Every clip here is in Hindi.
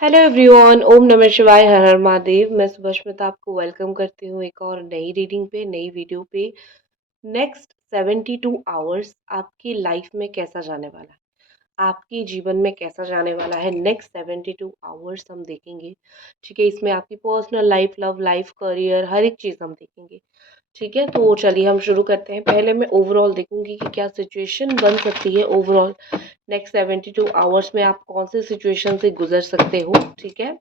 हेलो एवरीवन, ओम नमः शिवाय, हर हर महादेव। मैं सुभष्मिता आपको वेलकम करती हूँ एक और नई रीडिंग पे, नई वीडियो पे। नेक्स्ट 72 आवर्स आपकी लाइफ में कैसा जाने वाला है, आपके जीवन में कैसा जाने वाला है, नेक्स्ट 72 आवर्स हम देखेंगे। ठीक है, इसमें आपकी personal life, love life, career, हर एक चीज़ हम देखेंगे। ठीक है, तो चलिए हम शुरू करते हैं। पहले मैं ओवरऑल देखूंगी कि क्या सिचुएशन बन सकती है ओवरऑल। नेक्स्ट 72 आवर्स में आप कौन से सिचुएशन से गुजर सकते हो। ठीक है,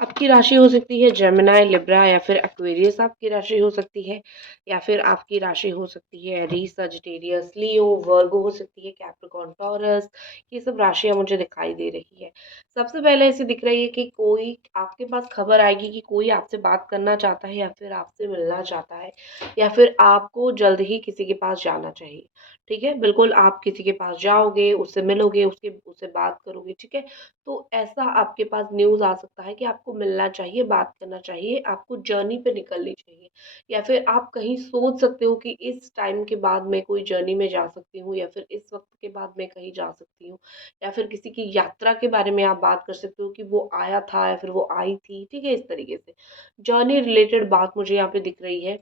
आपकी राशि हो सकती है जेमिनाई, लिब्रा या फिर एक्वेरियस आपकी राशि हो सकती है, या फिर आपकी राशि हो सकती है एरीज, सजिटेरियस, लियो, वर्गो हो सकती है, कैप्रिकॉर्न, टॉरस। ये सब राशियां मुझे दिखाई दे रही है। सबसे पहले ऐसे दिख रही है कि कोई आपके पास खबर आएगी कि कोई आपसे बात करना चाहता है या फिर आपसे मिलना चाहता है, या फिर आपको जल्द ही किसी के पास जाना चाहिए। ठीक है, बिल्कुल आप किसी के पास जाओगे, उससे मिलोगे, उससे बात करोगे। ठीक है, तो ऐसा आपके पास न्यूज़ आ सकता है कि आपको मिलना चाहिए, बात करना चाहिए, आपको जर्नी पे निकलनी चाहिए, या फिर आप कहीं सोच सकते हो कि इस टाइम के बाद मैं कोई जर्नी में जा सकती हूँ, या फिर इस वक्त के बाद मैं कहीं जा सकती हूँ, या फिर किसी की यात्रा के बारे में आप बात कर सकते हो कि वो आया था या फिर वो आई थी। ठीक है, इस तरीके से जर्नी रिलेटेड बात मुझे यहाँ पे दिख रही है।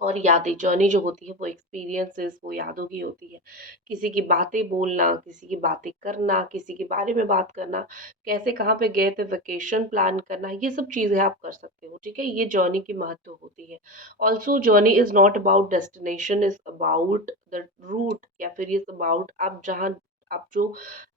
और यादें, जर्नी जो होती है वो एक्सपीरियंसेस, वो यादों की होती है। किसी की बातें बोलना, किसी की बातें करना, किसी के बारे में बात करना, कैसे कहाँ पे गए थे, वेकेशन प्लान करना, ये सब चीज़ें आप कर सकते हो। ठीक है, ये जर्नी की महत्व होती है। Also journey is not about destination, is about the route, या फिर इज़ अबाउट आप जहाँ आप जो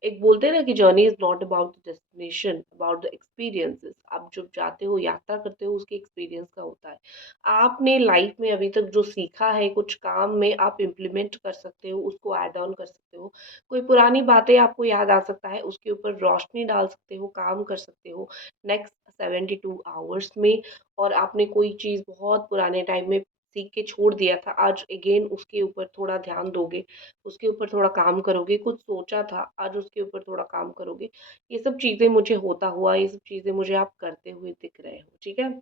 एक बोलते हैं ना कि journey is not about the destination, about the experiences. आप जब जाते हो, यात्रा करते हो, उसके एक्सपीरियंस का होता है। आपने लाइफ में अभी तक जो सीखा है, कुछ काम में आप इम्प्लीमेंट कर सकते हो, उसको ऐड ऑन कर सकते हो। कोई पुरानी बातें आपको याद आ सकता है, उसके ऊपर रोशनी डाल सकते हो, काम कर सकते हो नेक्स्ट 72 आवर्स में। और आपने कोई चीज़ बहुत पुराने टाइम में सीख के छोड़ दिया था, आज अगेन उसके ऊपर थोड़ा ध्यान दोगे, उसके ऊपर थोड़ा काम करोगे। कुछ सोचा था, आज उसके ऊपर थोड़ा काम करोगे। ये सब चीज़ें मुझे होता हुआ, ये सब चीज़ें मुझे आप करते हुए दिख रहे हो। ठीक है,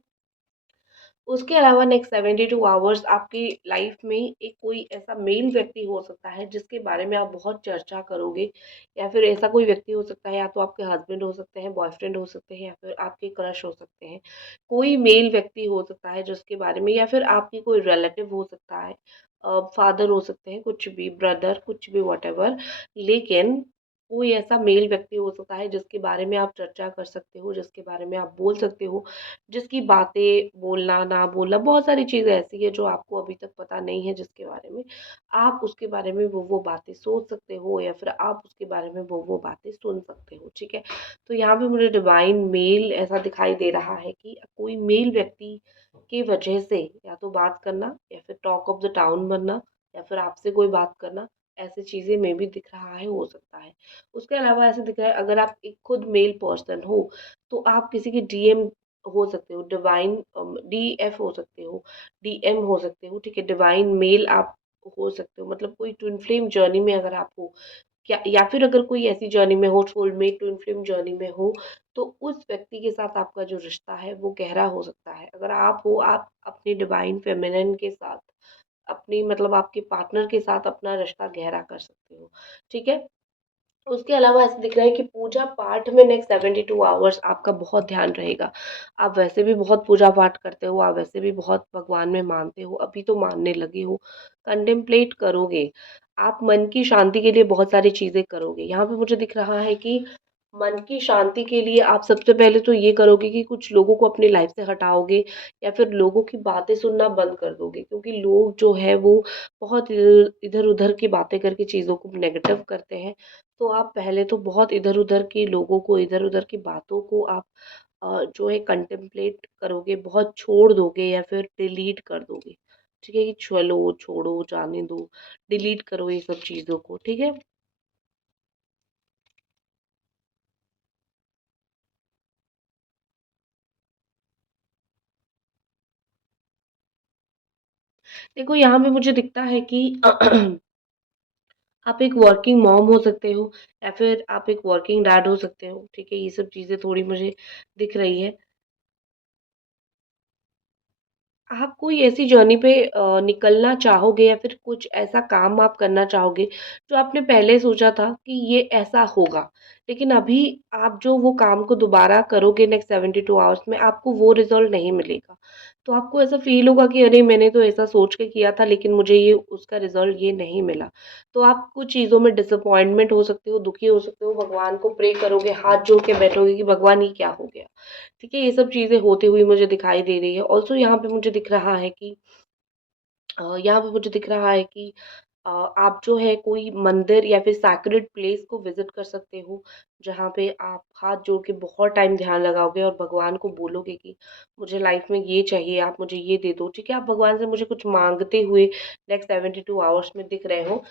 उसके अलावा नेक्स्ट 72 आवर्स आपकी लाइफ में एक कोई ऐसा मेल व्यक्ति हो सकता है जिसके बारे में आप बहुत चर्चा करोगे, या फिर ऐसा कोई व्यक्ति हो सकता है, या तो आपके हस्बैंड हो सकते हैं, बॉयफ्रेंड हो सकते हैं, या फिर आपके क्रश हो सकते हैं। कोई मेल व्यक्ति हो सकता है जिसके बारे में, या फिर आपकी कोई रिलेटिव हो सकता है, फादर हो सकते हैं, कुछ भी, ब्रदर, कुछ भी, वट। लेकिन कोई ऐसा मेल व्यक्ति हो सकता है जिसके बारे में आप चर्चा कर सकते हो, जिसके बारे में आप बोल सकते हो, जिसकी बातें बोलना, ना बोलना, बहुत सारी चीज़ें ऐसी हैं जो आपको अभी तक पता नहीं है, जिसके बारे में आप उसके बारे में वो बातें सोच सकते हो, या फिर आप उसके बारे में वो बातें सुन सकते हो। ठीक है, तो यहाँ पे मुझे डिवाइन मेल ऐसा दिखाई दे रहा है कि कोई मेल व्यक्ति की वजह से या तो बात करना, या फिर टॉक ऑफ द टाउन बनना, या फिर आपसे कोई बात करना, ऐसी चीज़ें में भी दिख रहा है, हो सकता है। उसके अलावा ऐसे दिख रहा है, अगर आप एक खुद मेल पर्सन हो तो आप किसी की डीएम हो सकते हो, डिवाइन डीएफ हो सकते हो, डीएम हो सकते हो। ठीक है, डिवाइन मेल आप हो सकते हो, मतलब कोई ट्विन फ्लेम जर्नी में अगर आप हो, क्या, या फिर अगर कोई ऐसी जर्नी में हो, सोलमेट ट्विन फ्लेम जर्नी में हो, तो उस व्यक्ति के साथ आपका जो रिश्ता है वो गहरा हो सकता है। अगर आप हो, आप अपनी डिवाइन फेमिनिन के साथ, अपनी मतलब आपके पार्टनर के साथ अपना रिश्ता गहरा कर सकते हो। ठीक है, उसके अलावा ऐसा दिख रहा है कि पूजा पाठ में नेक्स्ट 72 आवर्स आपका बहुत ध्यान रहेगा। आप वैसे भी बहुत पूजा पाठ करते हो, आप वैसे भी बहुत भगवान में मानते हो, अभी तो मानने लगे हो, कंटेम्पलेट करोगे। आप मन की शांति के लिए बहुत सारी चीज़ें करोगे। यहाँ पे मुझे दिख रहा है कि मन की शांति के लिए आप सबसे पहले तो ये करोगे कि कुछ लोगों को अपनी लाइफ से हटाओगे, या फिर लोगों की बातें सुनना बंद कर दोगे, क्योंकि लोग जो है वो बहुत इधर-उधर की बातें करके चीज़ों को नेगेटिव करते हैं। तो आप पहले तो बहुत इधर-उधर के लोगों को, इधर-उधर की बातों को आप जो है कंटेम्पलेट करोगे, बहुत छोड़ दोगे, या फिर डिलीट कर दोगे। ठीक है, कि चलो, छोड़ो, जाने दो, डिलीट करो ये सब चीज़ों को। ठीक है? देखो, यहाँ पे मुझे दिखता है कि आप एक वर्किंग मॉम हो सकते हो या फिर आप एक वर्किंग डैड हो सकते हो, ठीक है? ये सब चीज़ें थोड़ी मुझे दिख रही है। आप कोई ऐसी जर्नी पे निकलना चाहोगे या फिर कुछ ऐसा काम आप करना चाहोगे, जो आपने पहले सोचा था कि ये ऐसा होगा, लेकिन अभी आप जो वो काम को दोबारा करोगे नेक्स्ट 72 आवर्स में, आपको वो रिज़ल्ट नहीं मिलेगा। तो आपको ऐसा फ़ील होगा कि अरे! मैंने तो ऐसा सोच के किया था, लेकिन मुझे ये उसका रिज़ल्ट ये नहीं मिला। तो आप कुछ चीज़ों में डिसअपॉइंटमेंट हो सकते हो, दुखी हो सकते हो, भगवान को प्रे करोगे, हाथ जोड़ के बैठोगे कि भगवान ये क्या हो गया? ठीक है, ये सब चीज़ें होती हुई मुझे दिखाई दे रही है। ऑल्सो यहाँ पे मुझे दिख रहा है कि यहाँ पे मुझे दिख रहा है कि आप जो है कोई मंदिर या फिर सैक्रेड प्लेस को विज़िट कर सकते हो, जहाँ पे आप हाथ जोड़ के बहुत टाइम ध्यान लगाओगे और भगवान को बोलोगे कि मुझे लाइफ़ में ये चाहिए, आप मुझे ये दे दो, ठीक है? आप भगवान से मुझे कुछ माँगते हुए नेक्स्ट 72 आवर्स में दिख रहे हो।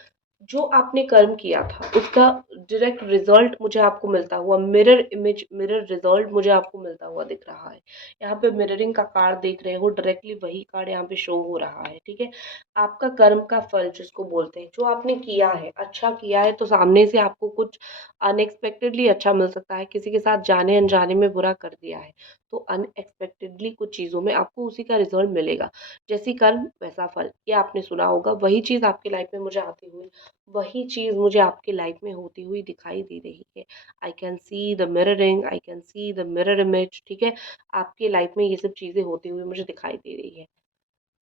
जो आपने कर्म किया था, उसका डायरेक्ट रिज़ल्ट मुझे आपको मिलता हुआ मिरर इमेज मिरर रिज़ल्ट मुझे आपको मिलता हुआ दिख रहा है। यहाँ पे मिररिंग का कार्ड देख रहे हो, डायरेक्टली वही कार्ड यहाँ पे शो हो रहा है, ठीक है? आपका कर्म का फल जिसको बोलते हैं, जो आपने किया है, अच्छा किया है तो सामने से आपको कुछ अनएक्सपेक्टेडली अच्छा मिल सकता है। किसी के साथ जाने-अनजाने में बुरा कर दिया है, तो अनएक्सपेक्टेडली कुछ चीज़ों में आपको उसी का रिज़ल्ट मिलेगा। जैसी कर्म वैसा फल, ये आपने सुना होगा। वही चीज़ आपकी लाइफ़ में मुझे आती हुई वही चीज़ मुझे आपकी लाइफ़ में होती हुई दिखाई दे रही है। I can see the mirroring, I can see the mirror image, ठीक है? आपकी लाइफ़ में ये सब चीज़ें होती हुई मुझे दिखाई दे रही है।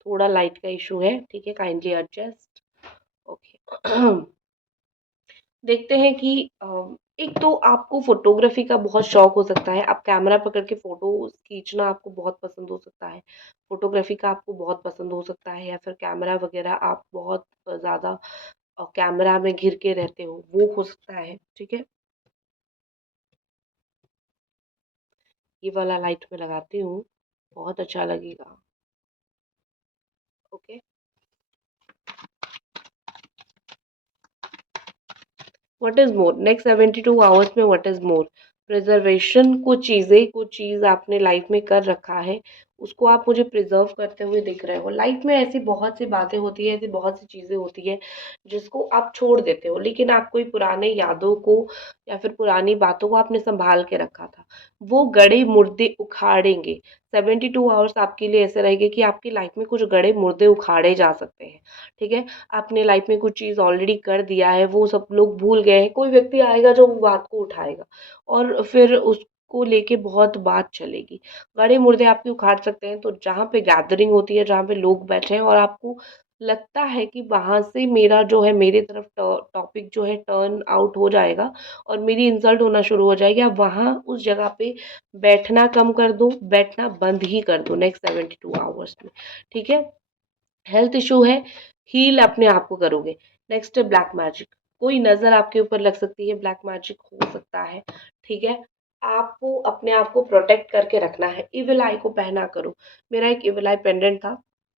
थोड़ा लाइट का इश्यू है, ठीक है? Kindly adjust. ओके। देखते हैं कि एक तो आपको फ़ोटोग्राफ़ी का बहुत शौक हो सकता है। आप कैमरा पकड़ के फ़ोटोज़ खींचना आपको बहुत पसंद हो सकता है। फ़ोटोग्राफ़ी का आपको बहुत पसंद हो सकता है या फिर कैमरा वग़ैरह आप बहुत ज़्यादा कैमरा में घिर के रहते हो, वो हो सकता है, ठीक है? ये वाला लाइट मैं लगाती हूँ, बहुत अच्छा लगेगा, okay? What is more next 72 hours में व्हाट इज़ मोर प्रिजर्वेशन कुछ चीज़ आपने लाइफ में कर रखा है, उसको आप मुझे प्रिजर्व करते हुए दिख रहे हो। लाइफ में ऐसी बहुत सी बातें होती हैं, ऐसी बहुत सी चीज़ें होती हैं, जिसको आप छोड़ देते हो, लेकिन आप कोई पुराने यादों को या फिर पुरानी बातों को आपने सँभाल के रखा था। वो गड़े मुर्दे उखाड़ेंगे। 72 आवर्स आपके लिए ऐसे रहेंगे कि आपकी लाइफ में कुछ गड़े मुर्दे उखाड़े जा सकते हैं, ठीक है? आपने लाइफ में कुछ चीज़ ऑलरेडी कर दिया है, वो सब लोग भूल गए हैं, कोई व्यक्ति आएगा जो वो बात को उठाएगा और फिर उसको लेके बहुत बात चलेगी। गड़े मुर्दे आपके उखाड़ सकते हैं, तो जहाँ पे गैदरिंग होती है, जहाँ पे लोग बैठे हैं और आपको लगता है कि वहाँ से मेरा जो है मेरे तरफ टॉपिक जो है टर्न आउट हो जाएगा और मेरी इंसल्ट होना शुरू हो जाएगी, आप वहाँ उस जगह पे बैठना कम कर दो, बैठना बंद ही कर दो नेक्स्ट 72 आवर्स में, ठीक है? हेल्थ इशू है, हील अपने आप को करोगे। नेक्स्ट है ब्लैक मैजिक। कोई नज़र आपके ऊपर लग सकती है, ब्लैक मैजिक हो सकता है, ठीक है? आपको अपने आप को प्रोटेक्ट करके रखना है, इविल आई को पहना करो। मेरा एक इविल आई पेंडेंट था,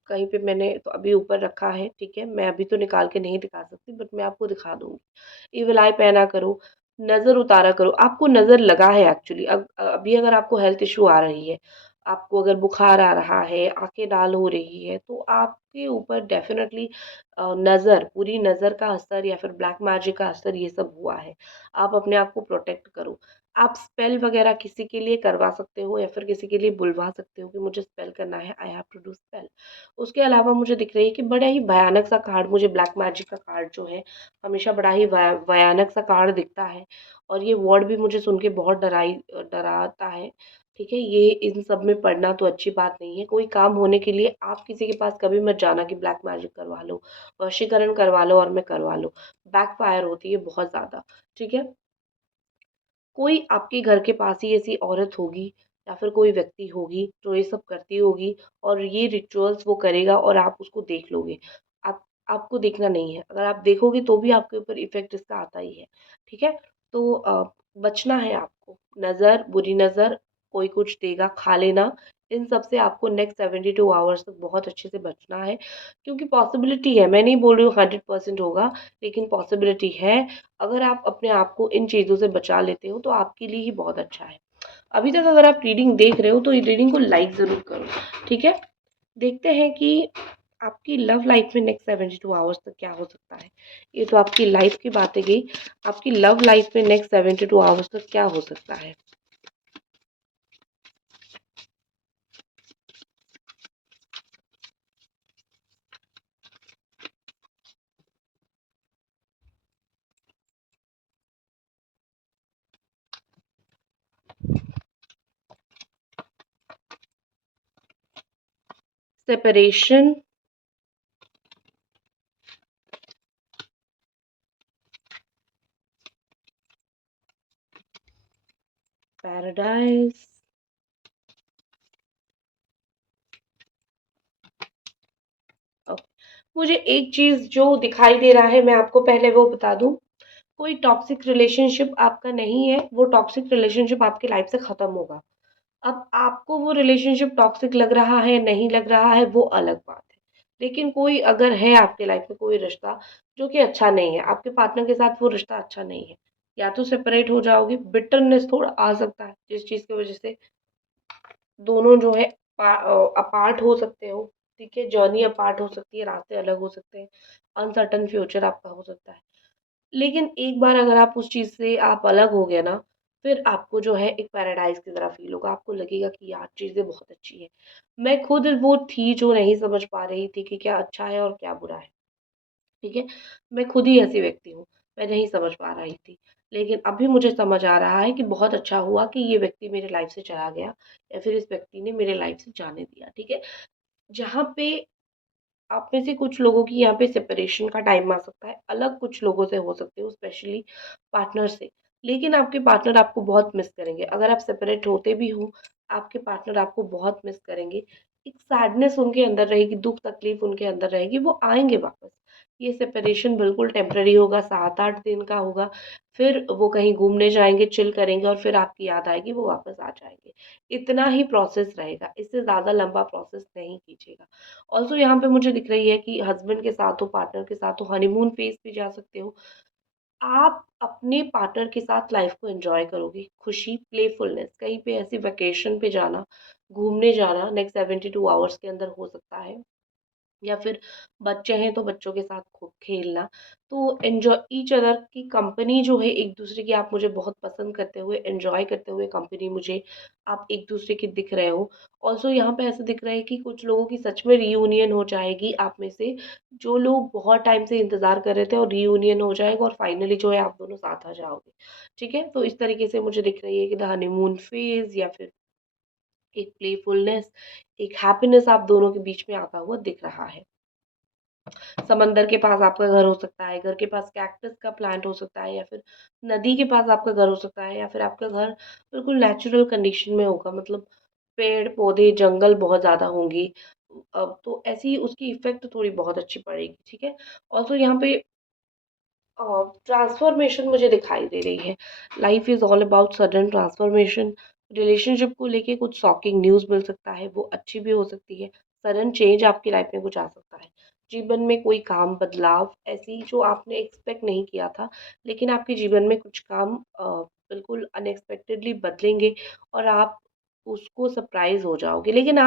कहीं पे मैंने तो अभी ऊपर रखा है, ठीक है? मैं अभी तो निकाल के नहीं दिखा सकती बट मैं आपको दिखा दूँगी। इविल आई पहना करो, नज़र उतारा करो। आपको नज़र लगा है एक्चुअली अभी अगर आपको हेल्थ इश्यू आ रही है, आपको अगर बुखार आ रहा है, आँखें लाल हो रही है, तो आपके ऊपर डेफ़िनेटली नज़र बुरी नज़र का असर या फिर ब्लैक मैजिक का असर ये सब हुआ है। आप अपने आप को प्रोटेक्ट करो। आप स्पेल वग़ैरह किसी के लिए करवा सकते हो या फिर किसी के लिए बुलवा सकते हो कि मुझे स्पेल करना है, I have to do spell. उसके अलावा मुझे दिख रही है कि बड़ा ही भयानक सा कार्ड मुझे ब्लैक मैजिक का कार्ड जो है, हमेशा बड़ा ही भयानक सा कार्ड दिखता है और ये वर्ड भी मुझे सुन के बहुत डराता है। ठीक है, ये इन सब में पड़ना तो अच्छी बात नहीं है। कोई काम होने के लिए आप किसी के पास कभी मत जाना कि ब्लैक मैजिक करवा लो, वशीकरण करवा लो और मैं करवा लो। बैकफायर होती है बहुत ज़्यादा, ठीक है? कोई आपके घर के पास ही ऐसी औरत होगी या फिर कोई व्यक्ति होगी जो ये सब करती होगी और ये रिचुअल्स वो करेगा और आप उसको देख लोगे। आप आपको देखना नहीं है। अगर आप देखोगे तो भी आपके ऊपर इफ़ेक्ट इसका आता ही है। ठीक है? तो बचना है आपको। नज़र, बुरी नज़र, कोई कुछ देगा, खा लेना, इन सब से आपको नेक्स्ट 72 आवर्स तक बहुत अच्छे से बचना है क्योंकि पॉसिबिलिटी है, मैं नहीं बोल रही हूँ 100% होगा, लेकिन पॉसिबिलिटी है। अगर आप अपने आप को इन चीज़ों से बचा लेते हो तो आपके लिए ही बहुत अच्छा है। अभी तक अगर आप रीडिंग देख रहे हो तो ये रीडिंग को लाइक ज़रूर करो, ठीक है? देखते हैं कि आपकी लव लाइफ में नेक्स्ट 72 आवर्स तक क्या हो सकता है? ये तो आपकी लाइफ की बातें गई। आपकी लव लाइफ में नेक्स्ट 72 आवर्स तक क्या हो सकता है? Separation, paradise. मुझे एक चीज जो दिखाई दे रहा है, मैं आपको पहले वो बता दूं। कोई टॉक्सिक रिलेशनशिप आपका नहीं है, वो टॉक्सिक रिलेशनशिप आपकी लाइफ से खत्म होगा। अब आपको वो रिलेशनशिप टॉक्सिक लग रहा है, नहीं लग रहा है, वो अलग बात है। लेकिन कोई अगर है आपके लाइफ में कोई रिश्ता जो कि अच्छा नहीं है, आपके पार्टनर के साथ वो रिश्ता अच्छा नहीं है, या तो सेपरेट हो जाओगे। बिटरनेस थोड़ा आ सकता है जिस चीज की वजह से दोनों जो है अपार्ट हो सकते हो। ठीक है, जर्नी अपार्ट हो सकती है, रास्ते अलग हो सकते हैं, अनसर्टन फ्यूचर आपका हो सकता है। लेकिन एक बार अगर आप उस चीज़ से आप अलग हो गए ना, फिर आपको जो है एक पैराडाइज़ की तरह फ़ील होगा। आपको लगेगा कि यार चीज़ें बहुत अच्छी हैं। मैं खुद वो थी जो नहीं समझ पा रही थी कि क्या अच्छा है और क्या बुरा है। ठीक है? मैं खुद ही ऐसी व्यक्ति हूँ, मैं नहीं समझ पा रही थी। लेकिन अभी मुझे समझ आ रहा है कि बहुत अच्छा हुआ कि ये व्यक्ति मेरे लाइफ़ से चला गया, या फिर इस व्यक्ति ने मेरे लाइफ़ से जाने दिया। ठीक है? जहाँ पे आप में से कुछ लोगों की यहाँ पे सेपरेशन का टाइम आ सकता है, अलग कुछ लोगों से हो सकते हो, स्पेशली पार्टनर से। लेकिन आपके पार्टनर आपको बहुत मिस करेंगे। अगर आप सेपरेट होते भी हो, आपके पार्टनर आपको बहुत मिस करेंगे। एक सैडनेस उनके अंदर रहेगी, दुःख तकलीफ उनके अंदर रहेगी, वो आएँगे वापस। ये सेपरेशन बिल्कुल टेम्परेरी होगा, 7-8 दिन का होगा, फिर वो कहीं घूमने जाएँगे, चिल करेंगे और फिर आपकी याद आएगी, वो वापस आ जाएँगे। इतना ही प्रोसेस रहेगा, इससे ज़्यादा लंबा प्रोसेस नहीं कीजिएगा। ऑल्सो यहाँ पे मुझे दिख रही है कि हस्बैंड के साथ हो, पार्टनर के साथ हो, हनीमून फेज़ पे जा सकते हो। आप अपने पार्टनर के साथ लाइफ़ को एन्जॉय करोगे, खुशी, प्लेफुलनेस, कहीं पे ऐसी वेकेशन पे जाना, घूमने जाना नेक्स्ट 72 आवर्स के अंदर हो सकता है। या फिर बच्चे हैं तो बच्चों के साथ खूब खेलना। तो एन्जॉय ईच अदर की कंपनी जो है, एक दूसरे की आप मुझे बहुत पसंद करते हुए, एन्जॉय करते हुए कंपनी मुझे आप एक दूसरे की दिख रहे हो। ऑल्सो यहाँ पे ऐसा दिख रहा है कि कुछ लोगों की सच में रियूनियन हो जाएगी आप में से, जो लोग बहुत टाइम से इंतज़ार कर रहे थे, और रियूनियन हो जाएगा और फाइनली जो है आप दोनों साथ आ जाओगे। ठीक है? तो इस तरीके से मुझे दिख रही है कि द हनीमून फेज़, या फिर एक प्लेफुलनेस, एक हैप्पीनेस आप दोनों के बीच में आता हुआ दिख रहा है। समंदर के पास आपका घर हो सकता है, घर के पास कैक्टस का प्लांट हो सकता है, या फिर नदी के पास आपका घर हो सकता है, या फिर आपका घर बिल्कुल नेचुरल कंडीशन में होगा, मतलब पेड़-पौधे, जंगल बहुत ज़्यादा होंगी। अब तो ऐसी उसकी इफ़ेक्ट थोड़ी बहुत अच्छी पड़ेगी, ठीक है? ऑल्सो यहाँ पे ट्रांसफॉर्मेशन मुझे दिखाई दे रही है। Life is all about sudden transformation. Relationship को लेके कुछ शॉकिंग न्यूज़ मिल सकता है, वो अच्छी भी हो सकती है। सडन चेंज आपकी लाइफ में कुछ आ सकता है। जीवन में कोई काम बदलाव ऐसी जो आपने एक्सपेक्ट नहीं किया था, लेकिन आपके जीवन में कुछ काम बिल्कुल अनएक्सपेक्टेडली बदलेंगे, और आप उसको सरप्राइज़ हो जाओगे। लेकिन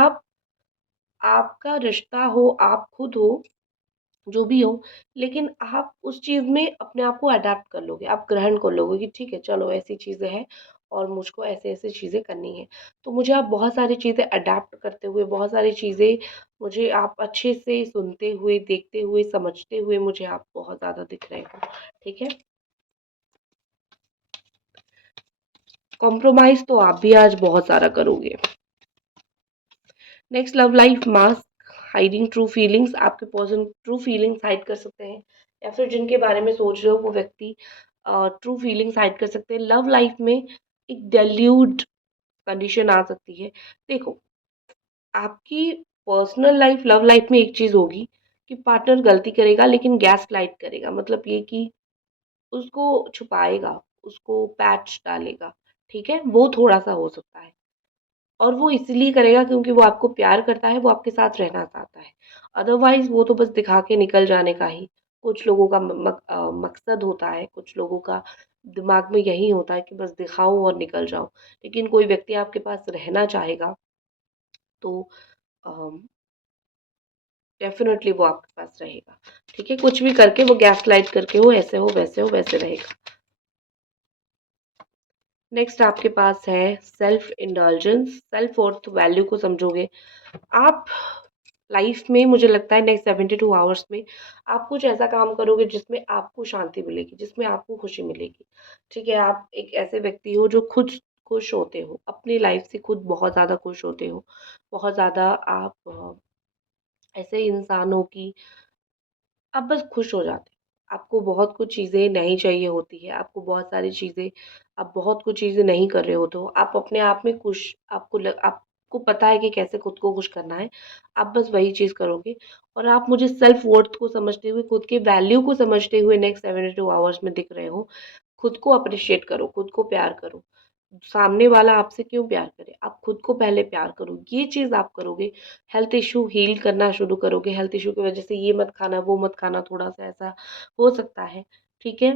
आपका रिश्ता हो, आप खुद हो, जो भी हो, लेकिन आप उस चीज़ में अपने आप को अडैप्ट कर लोगे, आप ग्रहण कर लोगे कि ठीक है, चलो ऐसी चीज़ें हैं और मुझको ऐसे-ऐसे चीज़ें करनी है। तो मुझे आप बहुत सारी चीज़ें अडैप्ट करते हुए, बहुत सारी चीज़ें मुझे आप अच्छे से सुनते हुए, देखते हुए, समझते हुए मुझे आप बहुत ज़्यादा दिख रहे हो, ठीक है? कॉम्प्रोमाइज़ तो आप भी आज बहुत सारा करोगे। Next love life mask, hiding true feelings, आपके पर्सन ट्रू फीलिंग्स हाइड कर सकते हैं, या फिर जिनके बारे में सोच रहे हो वो व्यक्ति ट्रू फीलिंग्स हाइड कर सकते हैं। लव लाइफ में एक डेल्यूड कंडीशन आ सकती है। देखो, आपकी पर्सनल लाइफ लव लाइफ में एक चीज़ होगी कि पार्टनर गलती करेगा लेकिन गैस लाइट करेगा, मतलब ये कि उसको छुपाएगा, उसको पैच डालेगा, ठीक है? वो थोड़ा-सा हो सकता है। और वो इसलिए करेगा क्योंकि वो आपको प्यार करता है, वो आपके साथ रहना चाहता है। अदरवाइज़ वो तो बस दिखा के निकल जाने का ही कुछ लोगों का मकसद होता है, कुछ लोगों का दिमाग में यही होता है कि बस दिखाऊँ और निकल जाऊँ। लेकिन कोई व्यक्ति आपके पास रहना चाहेगा, तो अ डेफिनेटली वो आपके पास रहेगा। ठीक है, कुछ भी करके वो गैस लाइट करके हो, ऐसे हो वैसे हो वैसे रहेगा। नेक्स्ट आपके पास है self indulgence. Self worth value को समझोगे आप लाइफ में। मुझे लगता है नेक्स्ट 72 आवर्स में आप कुछ ऐसा काम करोगे जिसमें आपको शांति मिलेगी, जिसमें आपको खुशी मिलेगी। ठीक है, आप एक ऐसे व्यक्ति हो जो खुद खुश होते हो, अपनी लाइफ से खुद बहुत ज़्यादा खुश होते हो। बहुत ज़्यादा आप ऐसे इंसान हो कि आप बस खुश हो जाते हो। आपको बहुत कुछ चीज़ें नहीं चाहिए होती है, आपको बहुत सारी चीज़ें, आप बहुत कुछ चीज़ें नहीं कर रहे होते हो। आप अपने आप में खुश, आपको पता है कि कैसे खुद को खुश करना है। आप बस वही चीज़ करोगे और आप मुझे सेल्फ वर्थ को समझते हुए, खुद के वैल्यू को समझते हुए नेक्स्ट 72 आवर्स में दिख रहे हो। खुद को अप्रिशिएट करो, खुद को प्यार करो। सामने वाला आपसे क्यों प्यार करे, आप खुद को पहले प्यार करो। ये चीज़ आप करोगे, हेल्थ इशू हील करना शुरू करोगे। हेल्थ इशू की वजह से ये मत खाना, वो मत खाना, थोड़ा-सा ऐसा हो सकता है, ठीक है?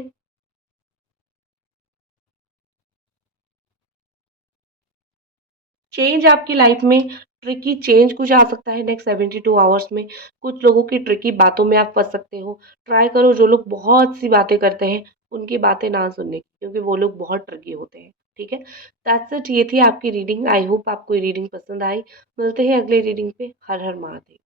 चेंज आपकी लाइफ में, ट्रिकी चेंज कुछ आ सकता है नेक्स्ट 72 आवर्स में। कुछ लोगों की ट्रिकी बातों में आप फँस सकते हो। ट्राई करो जो लोग बहुत सी बातें करते हैं, उनकी बातें ना सुनने की, क्योंकि वो लोग बहुत ट्रिकी होते हैं, ठीक है? दैट्स इट, ये थी आपकी रीडिंग। आई होप आपको ये रीडिंग पसंद आई। मिलते हैं अगले रीडिंग पे। हर हर महादेव।